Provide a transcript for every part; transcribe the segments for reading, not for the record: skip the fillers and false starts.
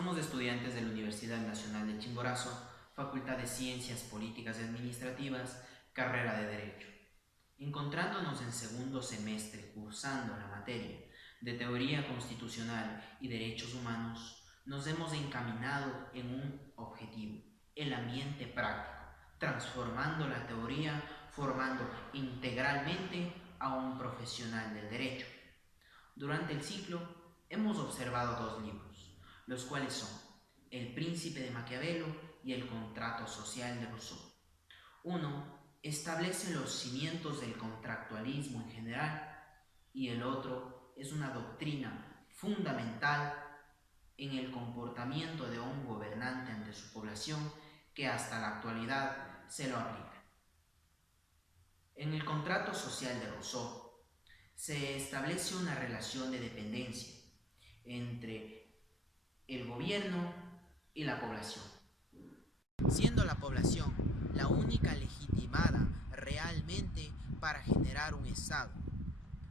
Somos estudiantes de la Universidad Nacional de Chimborazo, Facultad de Ciencias Políticas y Administrativas, carrera de Derecho. Encontrándonos en segundo semestre cursando la materia de Teoría Constitucional y Derechos Humanos, nos hemos encaminado en un objetivo: el ambiente práctico, transformando la teoría, formando integralmente a un profesional del derecho. Durante el ciclo hemos observado dos libros, los cuales son El Príncipe de Maquiavelo y El Contrato Social de Rousseau. Uno establece los cimientos del contractualismo en general y el otro es una doctrina fundamental en el comportamiento de un gobernante ante su población que hasta la actualidad se lo aplica. En el Contrato Social de Rousseau se establece una relación de dependencia entre el gobierno y la población, siendo la población la única legitimada realmente para generar un Estado,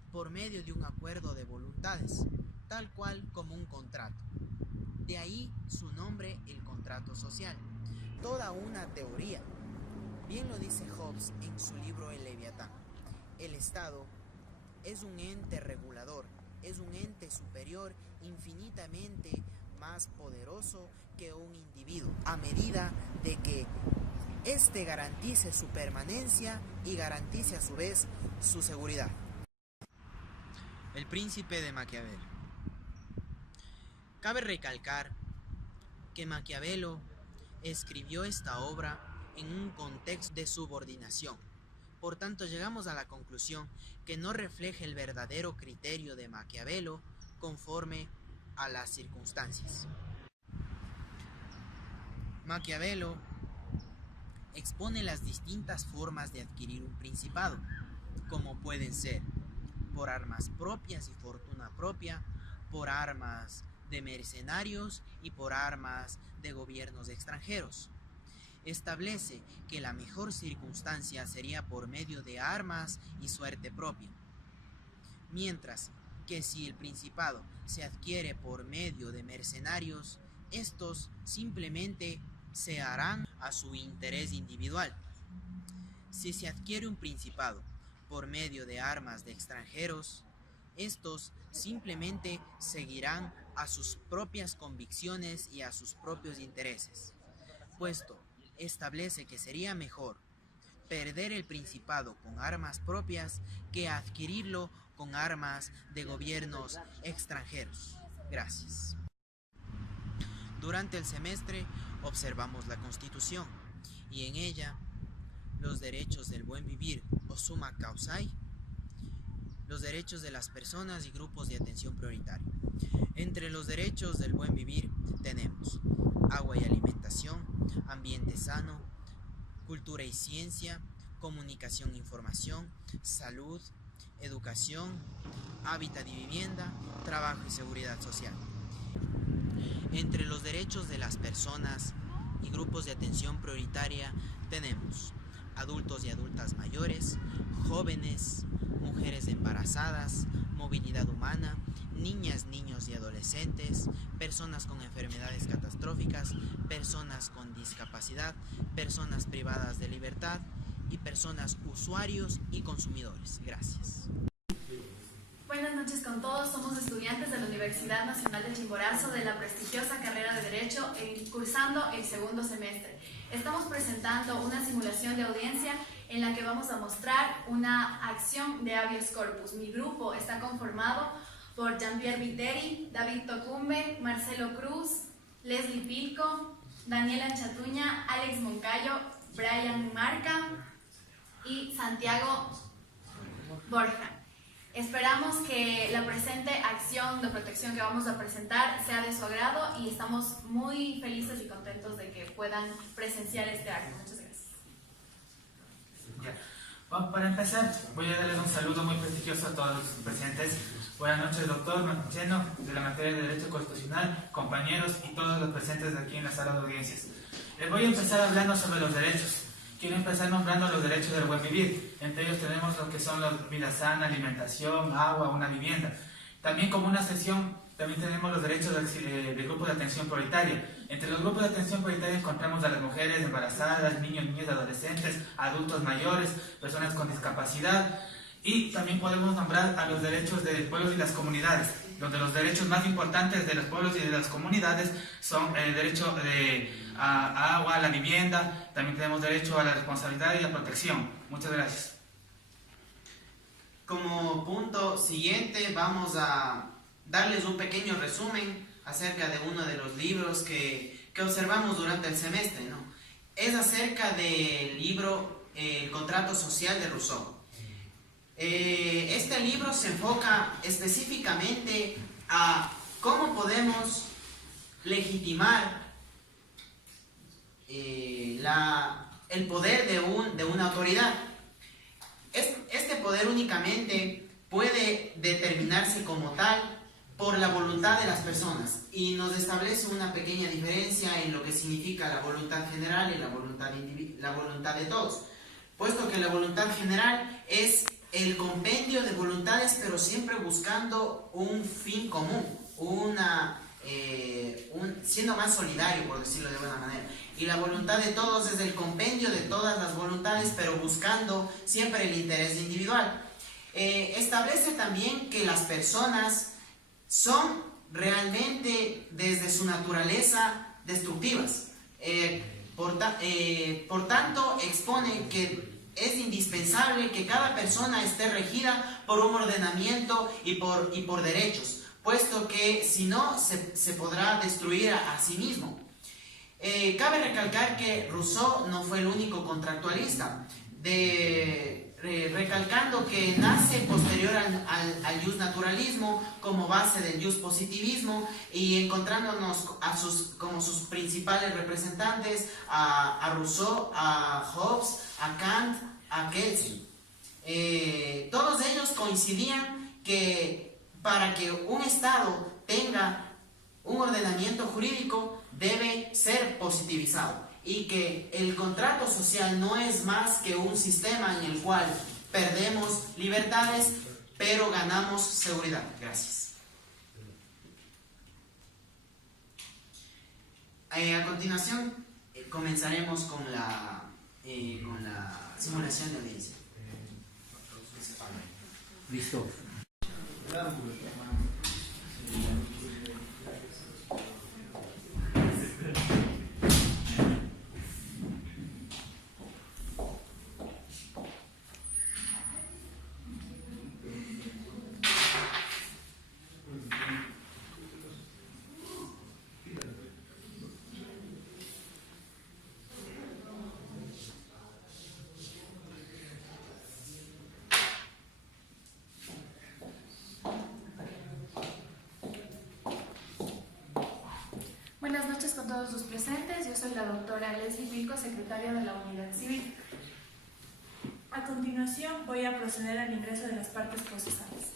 por medio de un acuerdo de voluntades, tal cual como un contrato. De ahí su nombre, el contrato social. Toda una teoría. Bien lo dice Hobbes en su libro El Leviatán. El Estado es un ente regulador, es un ente superior infinitamente más poderoso que un individuo, a medida de que éste garantice su permanencia y garantice a su vez su seguridad. El Príncipe de Maquiavelo. Cabe recalcar que Maquiavelo escribió esta obra en un contexto de subordinación. Por tanto, llegamos a la conclusión que no refleja el verdadero criterio de Maquiavelo conforme a las circunstancias. Maquiavelo expone las distintas formas de adquirir un principado, como pueden ser por armas propias y fortuna propia, por armas de mercenarios y por armas de gobiernos extranjeros. Establece que la mejor circunstancia sería por medio de armas y suerte propia, mientras que si el principado se adquiere por medio de mercenarios, estos simplemente se harán a su interés individual. Si se adquiere un principado por medio de armas de extranjeros, estos simplemente seguirán a sus propias convicciones y a sus propios intereses, puesto establece que sería mejor perder el principado con armas propias que adquirirlo con armas de gobiernos extranjeros. Gracias. Durante el semestre observamos la Constitución y en ella los derechos del buen vivir o summa causae, los derechos de las personas y grupos de atención prioritaria. Entre los derechos del buen vivir tenemos agua y alimentación, ambiente sano, cultura y ciencia, comunicación e información, salud, educación, hábitat y vivienda, trabajo y seguridad social. Entre los derechos de las personas y grupos de atención prioritaria tenemos adultos y adultas mayores, jóvenes, mujeres embarazadas, movilidad humana, niñas, niños y adolescentes, personas con enfermedades catastróficas, personas con discapacidad, personas privadas de libertad y personas usuarios y consumidores. Gracias. Buenas noches con todos, somos estudiantes de la Universidad Nacional de Chimborazo de la prestigiosa carrera de Derecho, cursando el segundo semestre. Estamos presentando una simulación de audiencia en la que vamos a mostrar una acción de habeas corpus. Mi grupo está conformado por Jean-Pierre Viteri, David Tocumbe, Marcelo Cruz, Leslie Pilco, Daniela Chatuña, Alex Moncayo, Brian Marca y Santiago Borja. Esperamos que la presente acción de protección que vamos a presentar sea de su agrado y estamos muy felices y contentos de que puedan presenciar este acto. Muchas gracias. Bueno, para empezar, voy a darles un saludo muy prestigioso a todos los presentes. Buenas noches, doctor Mancheno, de la materia de Derecho Constitucional, compañeros y todos los presentes de aquí en la sala de audiencias. Les voy a empezar hablando sobre los derechos. Quiero empezar nombrando los derechos del buen vivir. Entre ellos tenemos lo que son la vida sana, alimentación, agua, una vivienda. También como una sección También tenemos los derechos de grupos de atención prioritaria. Entre los grupos de atención prioritaria encontramos a las mujeres embarazadas, niños, niñas, adolescentes, adultos mayores, personas con discapacidad, y también podemos nombrar a los derechos de pueblos y las comunidades, donde los derechos más importantes de los pueblos y de las comunidades son el derecho a agua, a la vivienda. También tenemos derecho a la responsabilidad y la protección. Muchas gracias. Como punto siguiente vamos a darles un pequeño resumen acerca de uno de los libros que observamos durante el semestre, ¿no? Es acerca del libro El contrato social de Rousseau. Este libro se enfoca específicamente a cómo podemos legitimar el poder de una autoridad. Este poder únicamente puede determinarse como tal por la voluntad de las personas, y nos establece una pequeña diferencia en lo que significa la voluntad general y la voluntad de todos, puesto que la voluntad general es el compendio de voluntades, pero siempre buscando un fin común, siendo más solidario, por decirlo de buena manera. Y la voluntad de todos es el compendio de todas las voluntades, pero buscando siempre el interés individual. Establece también que las personas son realmente, desde su naturaleza, destructivas. Por tanto, expone que es indispensable que cada persona esté regida por un ordenamiento y por derechos, puesto que si no, se podrá destruir a sí mismo. Cabe recalcar que Rousseau no fue el único contractualista, recalcando que nace posterior al justnaturalismo como base del justpositivismo, y encontrándonos como sus principales representantes a Rousseau, a Hobbes, a Kant, a Kelsen. Todos ellos coincidían que para que un Estado tenga un ordenamiento jurídico debe ser positivizado, y que el contrato social no es más que un sistema en el cual perdemos libertades pero ganamos seguridad. Gracias. A continuación comenzaremos con la simulación de audiencia. Listo. Buenas noches con todos los presentes. Yo soy la doctora Leslie Vilco, secretaria de la Unidad Civil. A continuación voy a proceder al ingreso de las partes procesales.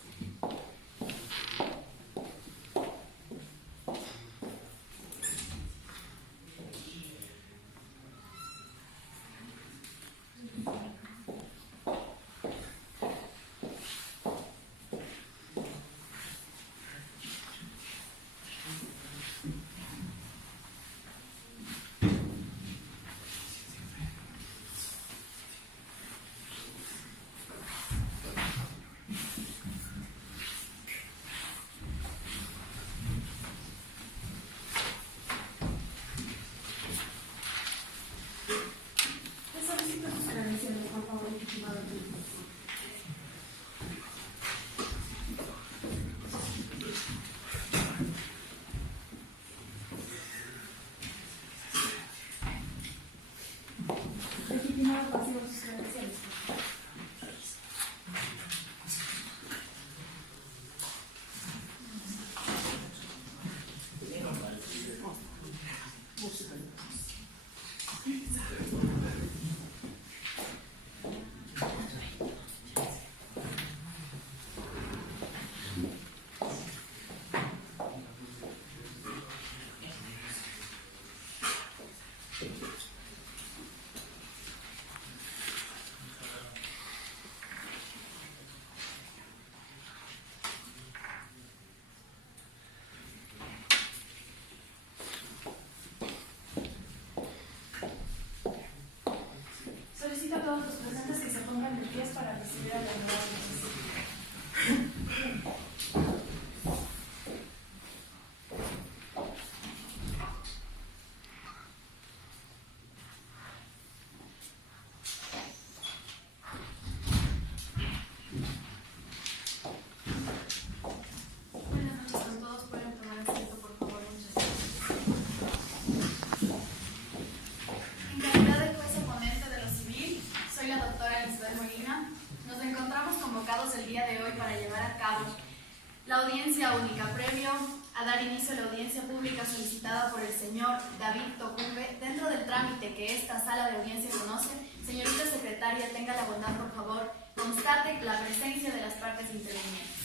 audiencia única. Previo a dar inicio a la audiencia pública solicitada por el señor David Tocumbe, dentro del trámite que esta sala de audiencia conoce, señorita secretaria, tenga la bondad, por favor, constate la presencia de las partes intervinientes.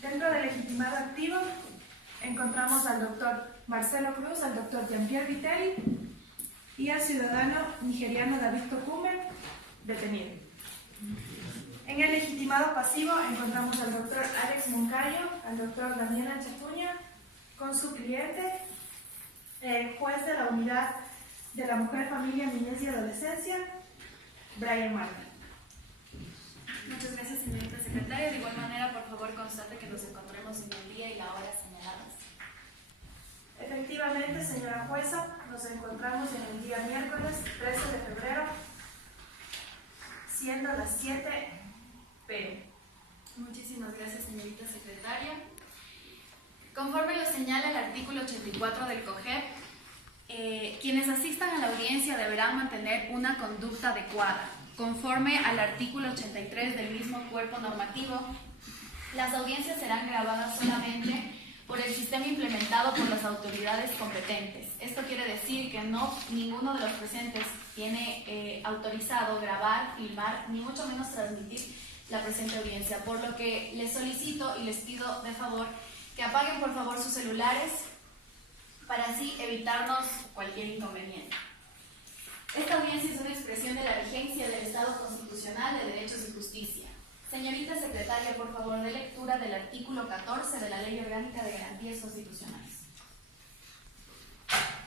Dentro del legitimado activo encontramos al doctor Marcelo Cruz, al doctor Jean-Pierre Vitelli y al ciudadano nigeriano David Tocumbe, detenido. En el legitimado pasivo encontramos al doctor Alex Moncayo, al doctor Daniela Chatuña, con su cliente, juez de la Unidad de la Mujer, Familia, Niñez y Adolescencia, Brian Martin. Muchas gracias, señorita secretaria. De igual manera, por favor, constate que nos encontremos en el día y la hora señaladas. Efectivamente, señora jueza, nos encontramos en el día miércoles 13 de febrero, siendo las 7 p.m. Muchísimas gracias, señorita secretaria. Conforme lo señala el artículo 84 del COGEP, quienes asistan a la audiencia deberán mantener una conducta adecuada. Conforme al artículo 83 del mismo cuerpo normativo, las audiencias serán grabadas solamente por el sistema implementado por las autoridades competentes. Esto quiere decir que ninguno de los presentes tiene autorizado grabar, filmar, ni mucho menos transmitir la presente audiencia, por lo que les solicito y les pido de favor que apaguen por favor sus celulares para así evitarnos cualquier inconveniente. Esta audiencia es una expresión de la vigencia del Estado Constitucional de Derechos y Justicia. Señorita secretaria, por favor, dé lectura del artículo 14 de la Ley Orgánica de Garantías Constitucionales.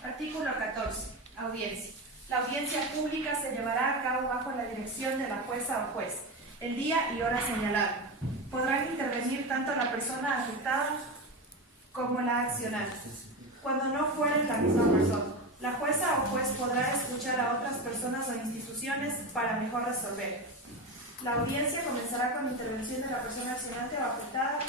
Artículo 14. Audiencia. La audiencia pública se llevará a cabo bajo la dirección de la jueza o juez, el día y hora señalada. Podrán intervenir tanto la persona afectada como la accionante, cuando no fueren la misma persona. La jueza o juez podrá escuchar a otras personas o instituciones para mejor resolver. La audiencia comenzará con la intervención de la persona accionante o afectada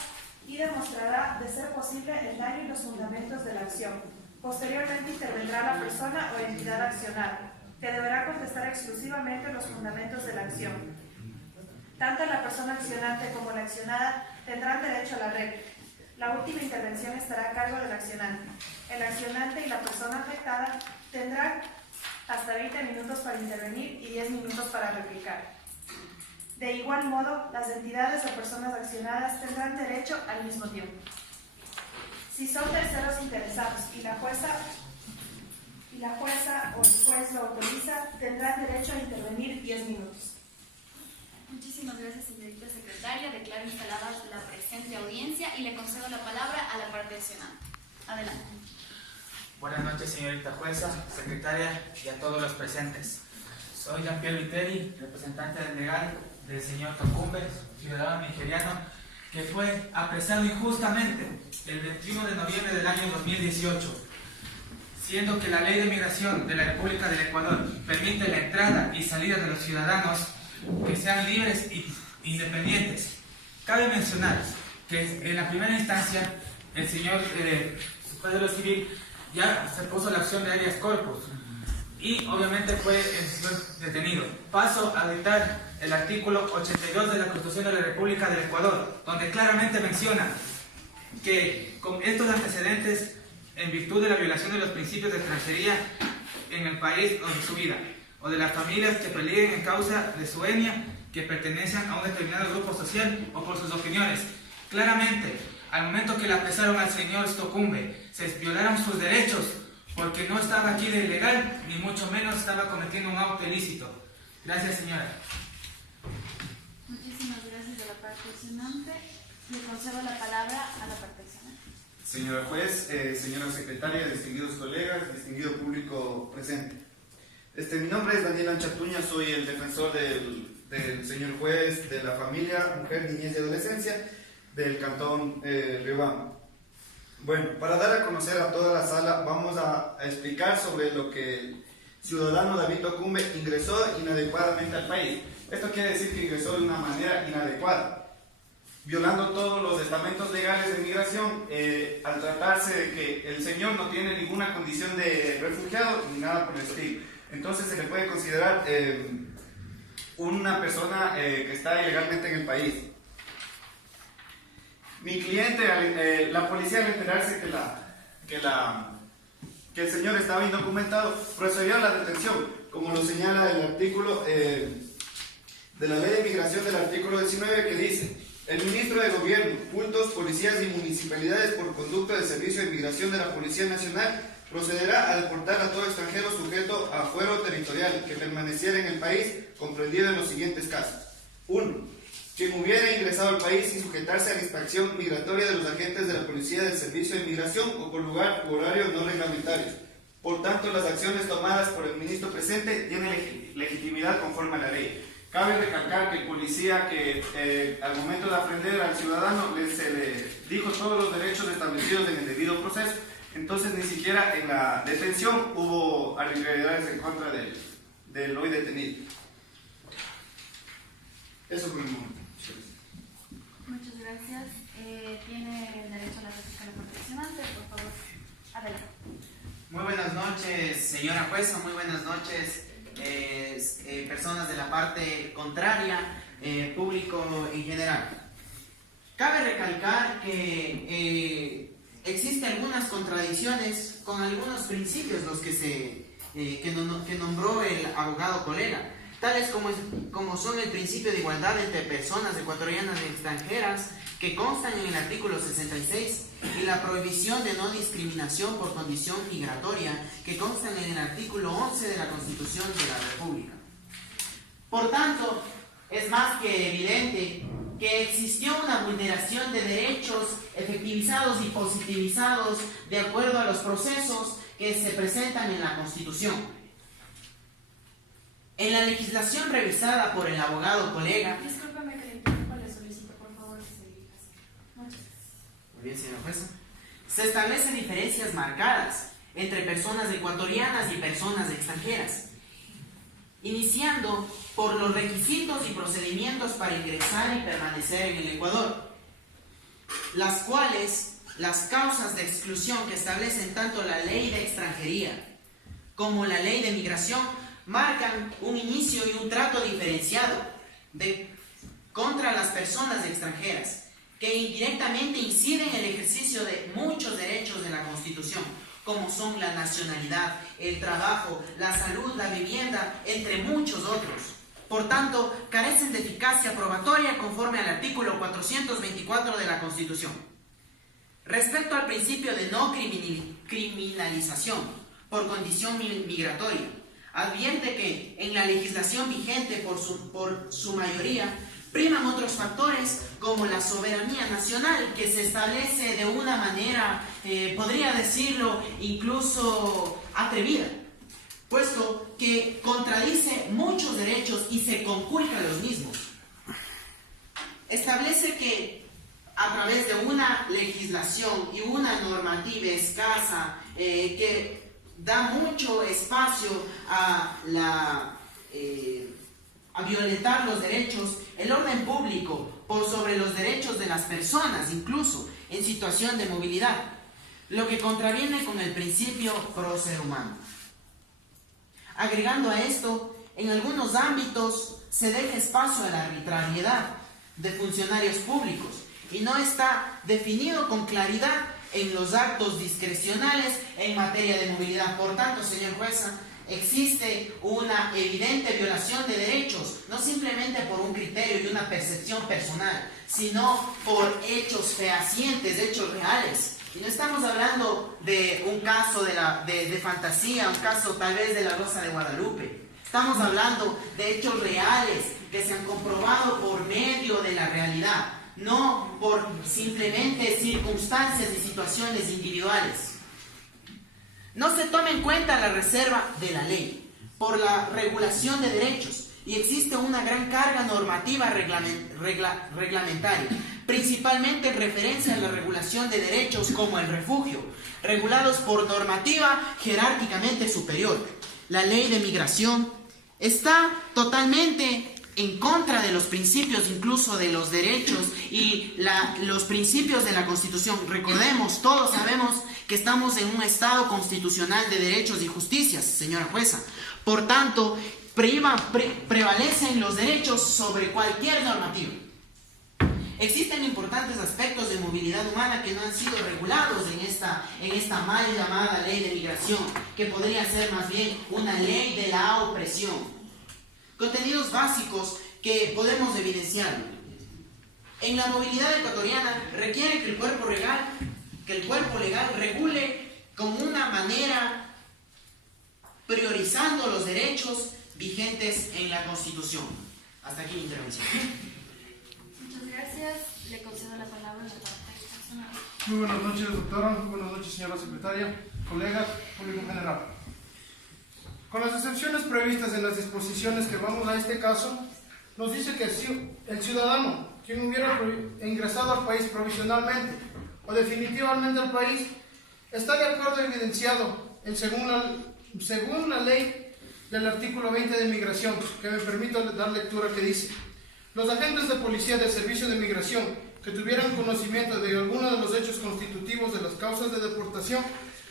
y demostrará, de ser posible, el daño y los fundamentos de la acción. Posteriormente intervendrá la persona o entidad accionada, que deberá contestar exclusivamente los fundamentos de la acción. Tanto la persona accionante como la accionada tendrán derecho a la réplica. La última intervención estará a cargo del accionante. El accionante y la persona afectada tendrán hasta 20 minutos para intervenir y 10 minutos para replicar. De igual modo, las entidades o personas accionadas tendrán derecho al mismo tiempo. Si son terceros interesados y la jueza o el juez lo autoriza, tendrán derecho a intervenir 10 minutos. Muchísimas gracias, señorita secretaria. Declaro instalada la presente audiencia y le concedo la palabra a la parte accionante. Adelante. Buenas noches, señorita jueza, secretaria y a todos los presentes. Soy Jean-Pierre Vitelli, representante legal del señor Tocumbe, ciudadano nigeriano, que fue apresado injustamente el 21 de noviembre del año 2018, siendo que la Ley de Migración de la República del Ecuador permite la entrada y salida de los ciudadanos que sean libres e independientes. Cabe mencionar que en la primera instancia el señor juez de lo civil ya se puso la acción de habeas corpus y obviamente fue el señor detenido. Paso a dictar el artículo 82 de la Constitución de la República del Ecuador, donde claramente menciona que con estos antecedentes, en virtud de la violación de los principios de extranjería en el país o en su vida, o de las familias que peligren en causa de su etnia, que pertenecen a un determinado grupo social o por sus opiniones. Claramente, al momento que le apresaron al señor Tocumbe, se violaron sus derechos, porque no estaba aquí de ilegal, ni mucho menos estaba cometiendo un acto ilícito. Gracias, señora. Muchísimas gracias a la parte accionante. Le concedo la palabra a la parte accionante. Señora juez, señora secretaria, distinguidos colegas, distinguido público presente. Mi nombre es Daniela Chatuña, soy el defensor del señor juez de la familia, mujer, niñez y adolescencia del cantón Riobamba. Bueno, para dar a conocer a toda la sala, vamos a explicar sobre lo que el ciudadano David Tocumbe ingresó inadecuadamente al país. Esto quiere decir que ingresó de una manera inadecuada, violando todos los estamentos legales de migración, al tratarse de que el señor no tiene ninguna condición de refugiado ni nada por el estilo. Entonces se le puede considerar una persona que está ilegalmente en el país. Mi cliente, la policía, al enterarse que el señor estaba indocumentado, procedió a la detención, como lo señala el artículo de la Ley de Migración del artículo 19, que dice: el ministro de Gobierno, cultos, policías y municipalidades, por conducto del Servicio de Migración de la Policía Nacional, procederá a deportar a todo extranjero sujeto a fuero territorial que permaneciera en el país, comprendido en los siguientes casos. 1. Quien hubiera ingresado al país sin sujetarse a la inspección migratoria de los agentes de la Policía del Servicio de Migración o por lugar u horario no reglamentarios. Por tanto, las acciones tomadas por el ministro presente tienen legitimidad conforme a la ley. Cabe recalcar que el policía que al momento de aprender al ciudadano se le dijo todos los derechos establecidos en el debido proceso, entonces ni siquiera en la detención hubo arbitrariedades en contra del hoy detenido. Eso por el momento. Muchas gracias. Tiene el derecho a la réplica la proteccionante, por favor. Adelante. Muy buenas noches, señora jueza, muy buenas noches, personas de la parte contraria, público en general. Cabe recalcar que existen algunas contradicciones con algunos principios los que nombró el abogado colega, tales como son el principio de igualdad entre personas ecuatorianas y extranjeras, que constan en el artículo 66, y la prohibición de no discriminación por condición migratoria, que constan en el artículo 11 de la Constitución de la República. Por tanto, es más que evidente que existió una vulneración de derechos efectivizados y positivizados de acuerdo a los procesos que se presentan en la Constitución. En la legislación revisada por el abogado colega... Discúlpeme que le interrumpa, le solicito por favor que se dirija así. Muchas gracias. Muy bien, señora jueza. Se establecen diferencias marcadas entre personas ecuatorianas y personas extranjeras, iniciando por los requisitos y procedimientos para ingresar y permanecer en el Ecuador, las cuales las causas de exclusión que establecen tanto la ley de extranjería como la ley de migración marcan un inicio y un trato diferenciado contra las personas extranjeras, que indirectamente inciden en el ejercicio de muchos derechos de la Constitución, como son la nacionalidad, el trabajo, la salud, la vivienda, entre muchos otros. Por tanto, carecen de eficacia probatoria conforme al artículo 424 de la Constitución. Respecto al principio de no criminalización por condición migratoria, advierte que en la legislación vigente por su mayoría priman otros factores como la soberanía nacional, que se establece de una manera, podría decirlo, incluso atrevida, puesto que contradice muchos derechos y se conculca los mismos. Establece que a través de una legislación y una normativa escasa que da mucho espacio a violentar los derechos, el orden público, por sobre los derechos de las personas, incluso en situación de movilidad, lo que contraviene con el principio prócer humano. Agregando a esto, en algunos ámbitos se deja espacio a la arbitrariedad de funcionarios públicos y no está definido con claridad en los actos discrecionales en materia de movilidad. Por tanto, señor jueza, existe una evidente violación de derechos, no simplemente por un criterio y una percepción personal, sino por hechos fehacientes, hechos reales. Y no estamos hablando de un caso de fantasía, un caso tal vez de la Rosa de Guadalupe. Estamos hablando de hechos reales que se han comprobado por medio de la realidad, no por simplemente circunstancias y situaciones individuales. No se toma en cuenta la reserva de la ley por la regulación de derechos y existe una gran carga normativa reglamentaria, principalmente en referencia a la regulación de derechos como el refugio, regulados por normativa jerárquicamente superior. La ley de migración está totalmente en contra de los principios, incluso de los derechos y los principios de la Constitución. Recordemos, todos sabemos que estamos en un Estado constitucional de derechos y justicias, señora jueza. Por tanto, prevalecen los derechos sobre cualquier normativa. Existen importantes aspectos de movilidad humana que no han sido regulados en esta mal llamada ley de migración, que podría ser más bien una ley de la opresión. Contenidos básicos que podemos evidenciar. En la movilidad ecuatoriana requiere que el cuerpo legal regule con una manera priorizando los derechos vigentes en la Constitución. Hasta aquí mi intervención. Muchas gracias. Le concedo la palabra al doctor. Muy buenas noches, doctora. Muy buenas noches, señora secretaria, colegas, público en general. Con las excepciones previstas en las disposiciones que vamos a este caso, nos dice que el ciudadano, quien hubiera ingresado al país provisionalmente o definitivamente al país, está de acuerdo evidenciado según la ley del artículo 20 de migración, que me permito dar lectura, que dice: los agentes de policía del servicio de migración que tuvieran conocimiento de alguno de los hechos constitutivos de las causas de deportación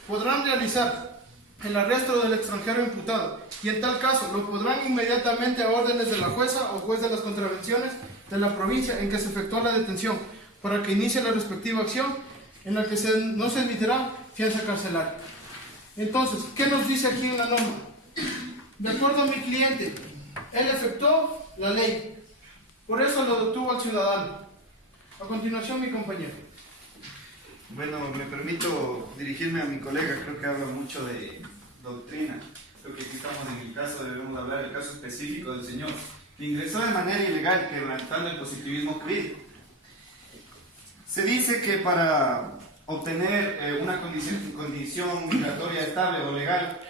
podrán realizar el arresto del extranjero imputado, y en tal caso lo podrán inmediatamente a órdenes de la jueza o juez de las contravenciones de la provincia en que se efectuó la detención, para que inicie la respectiva acción en la que no se emitirá fianza carcelaria. Entonces, ¿qué nos dice aquí en la norma? De acuerdo a mi cliente, él efectuó la ley, por eso lo detuvo al ciudadano. A continuación, mi compañero. Bueno, me permito dirigirme a mi colega, creo que habla mucho de doctrina. Creo que aquí estamos en el caso, debemos hablar del caso específico del señor, que ingresó de manera ilegal, quebrantando el positivismo jurídico. Se dice que para obtener una condición migratoria estable o legal,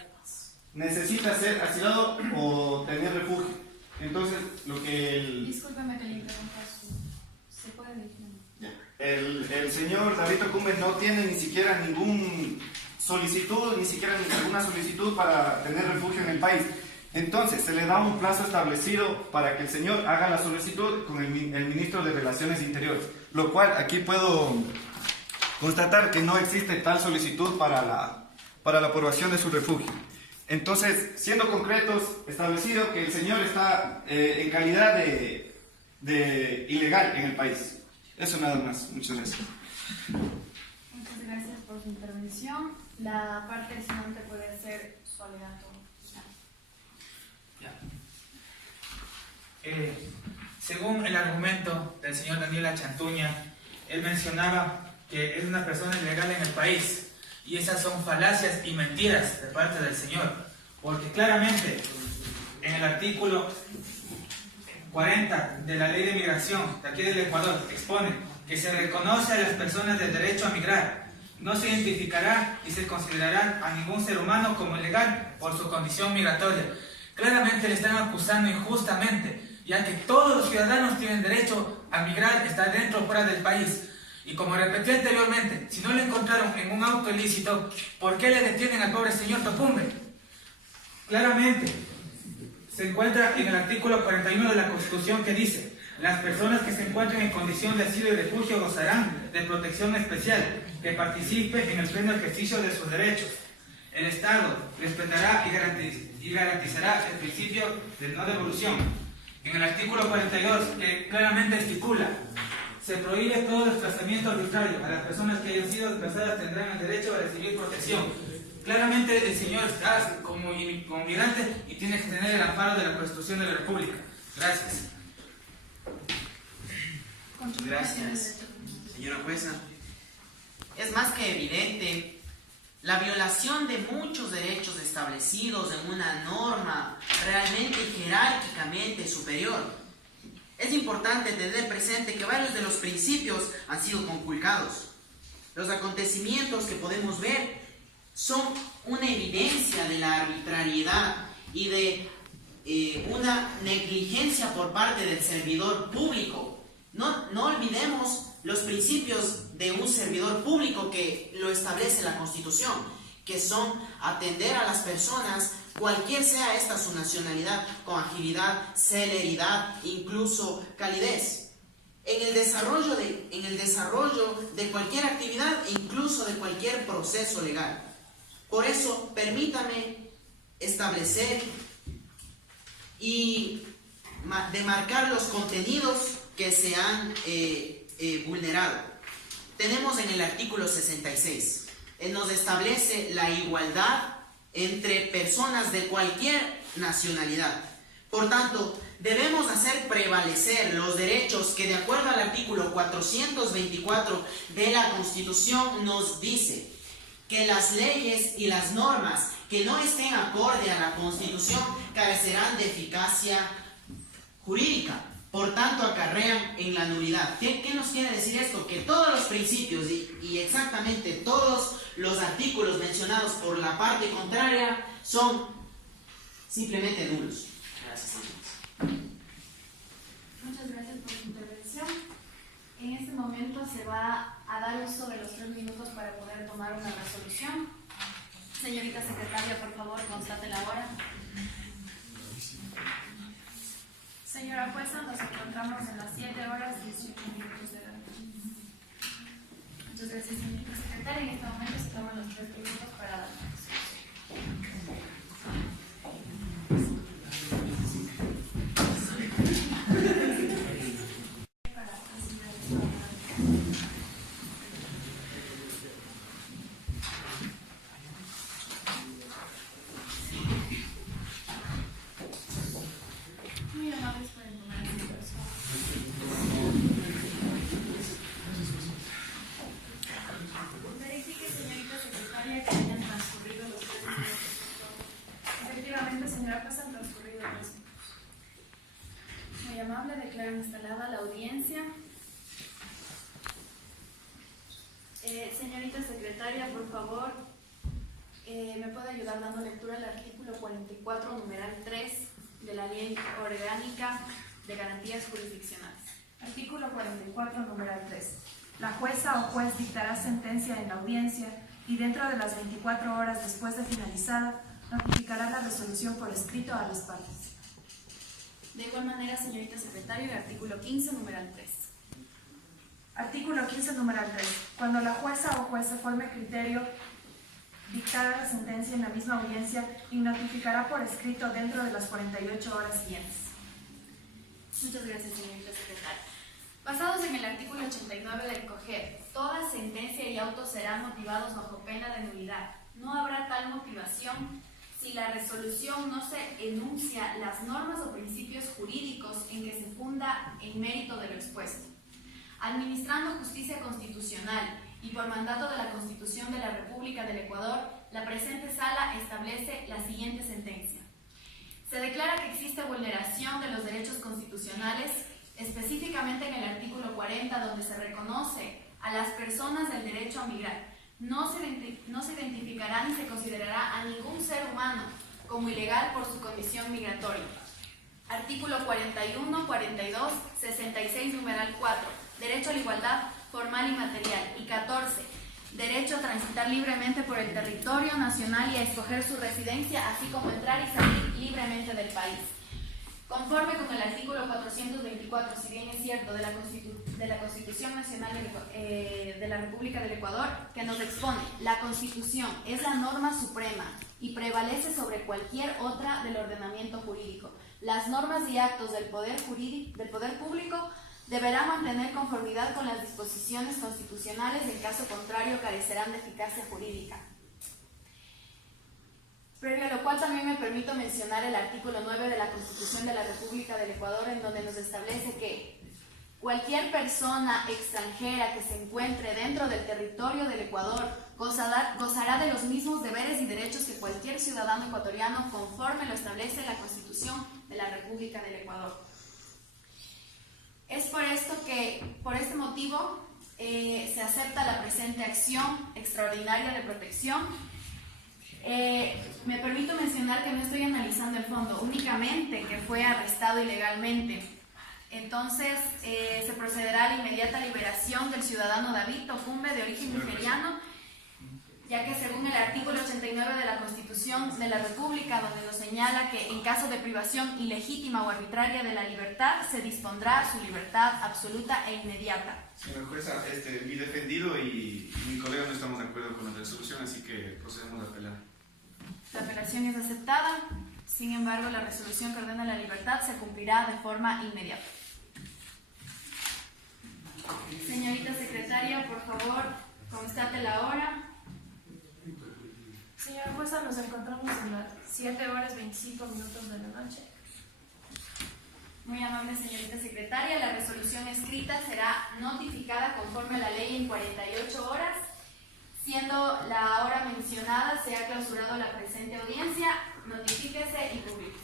necesita ser asilado o tener refugio. Entonces, lo que Discúlpeme que le interrumpa. ¿Se puede decir? el señor David Ocumbes no tiene ni siquiera ninguna solicitud para tener refugio en el país. Entonces, se le da un plazo establecido para que el señor haga la solicitud con el ministro de Relaciones Interiores, lo cual aquí puedo constatar que no existe tal solicitud para la aprobación de su refugio. Entonces, siendo concretos, establecido que el señor está en calidad de ilegal en el país. Eso nada más. Muchas gracias. Muchas gracias por su intervención. La parte siguiente puede ser su alegato. Según el argumento del señor Daniel Chantuña, él mencionaba que es una persona ilegal en el país, y esas son falacias y mentiras de parte del señor, porque claramente en el artículo 40 de la Ley de Migración de aquí del Ecuador expone que se reconoce a las personas del derecho a migrar. No se identificará y se considerará a ningún ser humano como ilegal por su condición migratoria. Claramente le están acusando injustamente, ya que todos los ciudadanos tienen derecho a migrar, estar dentro o fuera del país. Y como repetí anteriormente, si no le encontraron en un auto ilícito, ¿por qué le detienen al pobre señor Tocumbe? Claramente se encuentra en el artículo 41 de la Constitución, que dice: las personas que se encuentren en condición de asilo y refugio gozarán de protección especial, que participe en el pleno ejercicio de sus derechos. El Estado respetará y garantizará el principio de no devolución. En el artículo 42, que claramente estipula: se prohíbe todo desplazamiento arbitrario. A las personas que hayan sido desplazadas tendrán el derecho a recibir protección. Claramente el señor está como migrante y tiene que tener el amparo de la Constitución de la República. Gracias. Gracias, señora jueza. Es más que evidente la violación de muchos derechos establecidos en una norma realmente jerárquicamente superior. Es importante tener presente que varios de los principios han sido conculcados. Los acontecimientos que podemos ver son una evidencia de la arbitrariedad y de una negligencia por parte del servidor público. No olvidemos los principios de un servidor público que lo establece la Constitución, que son atender a las personas, cualquier sea esta su nacionalidad, con agilidad, celeridad, incluso calidez. En el desarrollo de cualquier actividad, incluso de cualquier proceso legal. Por eso, permítame establecer y demarcar los contenidos que se han vulnerado. Tenemos en el artículo 66, nos establece la igualdad entre personas de cualquier nacionalidad. Por tanto, debemos hacer prevalecer los derechos que, de acuerdo al artículo 424 de la Constitución, nos dice que las leyes y las normas que no estén acorde a la Constitución carecerán de eficacia jurídica, por tanto acarrean en la nulidad. ¿Qué nos quiere decir esto? Que todos los principios y exactamente todos los artículos mencionados por la parte contraria son simplemente nulos. Gracias, amigos. Muchas gracias por su intervención. En este momento se va a dar uso de los 3 minutos para poder tomar una resolución. Señorita secretaria, por favor, constate la hora. Señora jueza, nos encontramos en las 7 horas 18 minutos de la noche. Muchas gracias, señorita secretaria. En este momento se toman los 3 minutos para dar la resolución. Muy amables por tomar asiento. Verifique, señorita secretaria, que hayan transcurrido los 3 minutos. Efectivamente, señora jueza, han transcurrido 3 minutos. Muy amable, declaro instalada la audiencia. Señorita secretaria, por favor, ¿me puede ayudar dando lectura al artículo 44, numeral 3 de la Ley Orgánica de Garantías Jurisdiccionales? Artículo 44, numeral 3. La jueza o juez dictará sentencia en la audiencia y dentro de las 24 horas después de finalizada notificará la resolución por escrito a las partes. De igual manera, señorita secretaria, el artículo 15, numeral 3. Artículo 15, numeral 3. Cuando la jueza o juez se forme criterio, dictará la sentencia en la misma audiencia y notificará por escrito dentro de las 48 horas siguientes. Muchas gracias, señorita secretaria. Basados en el artículo 89 del COGER, toda sentencia y auto serán motivados bajo pena de nulidad. No habrá tal motivación si la resolución no se enuncia las normas o principios jurídicos en que se funda el mérito de lo expuesto. Administrando justicia constitucional y por mandato de la Constitución de la República del Ecuador, la presente sala establece la siguiente sentencia. Se declara que existe vulneración de los derechos constitucionales, específicamente en el artículo 40, donde se reconoce a las personas del derecho a migrar. No se identificará ni se considerará a ningún ser humano como ilegal por su condición migratoria. Artículo 41, 42, 66, numeral 4. Derecho a la igualdad formal y material. Y 14. Derecho a transitar libremente por el territorio nacional y a escoger su residencia, así como entrar y salir libremente del país. Conforme con el artículo 424, si bien es cierto, de la Constitución Nacional de la República del Ecuador, que nos expone: la Constitución es la norma suprema y prevalece sobre cualquier otra del ordenamiento jurídico. Las normas y actos del poder público deberán mantener conformidad con las disposiciones constitucionales, en caso contrario carecerán de eficacia jurídica. Previo a lo cual también me permito mencionar el artículo 9 de la Constitución de la República del Ecuador, en donde nos establece que cualquier persona extranjera que se encuentre dentro del territorio del Ecuador gozará de los mismos deberes y derechos que cualquier ciudadano ecuatoriano, conforme lo establece la Constitución de la República del Ecuador. Es por esto que, por este motivo, se acepta la presente acción extraordinaria de protección. Me permito mencionar que no estoy analizando el fondo, únicamente que fue arrestado ilegalmente. Entonces, se procederá a la inmediata liberación del ciudadano David Tofumbe, de origen nigeriano, ya que según el artículo 89 de la Constitución de la República, donde nos señala que en caso de privación ilegítima o arbitraria de la libertad, se dispondrá su libertad absoluta e inmediata. Señora jueza, mi defendido y mi colega no estamos de acuerdo con la resolución, así que procedemos a apelar. La apelación es aceptada. Sin embargo, la resolución que ordena la libertad se cumplirá de forma inmediata. Señorita secretaria, por favor, constate la hora. Señora jueza, nos encontramos en las 7 horas 25 minutos de la noche. Muy amable señorita secretaria, la resolución escrita será notificada conforme a la ley en 48 horas, siendo la hora mencionada se ha clausurado la presente audiencia, notifíquese y públicese.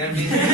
Gracias.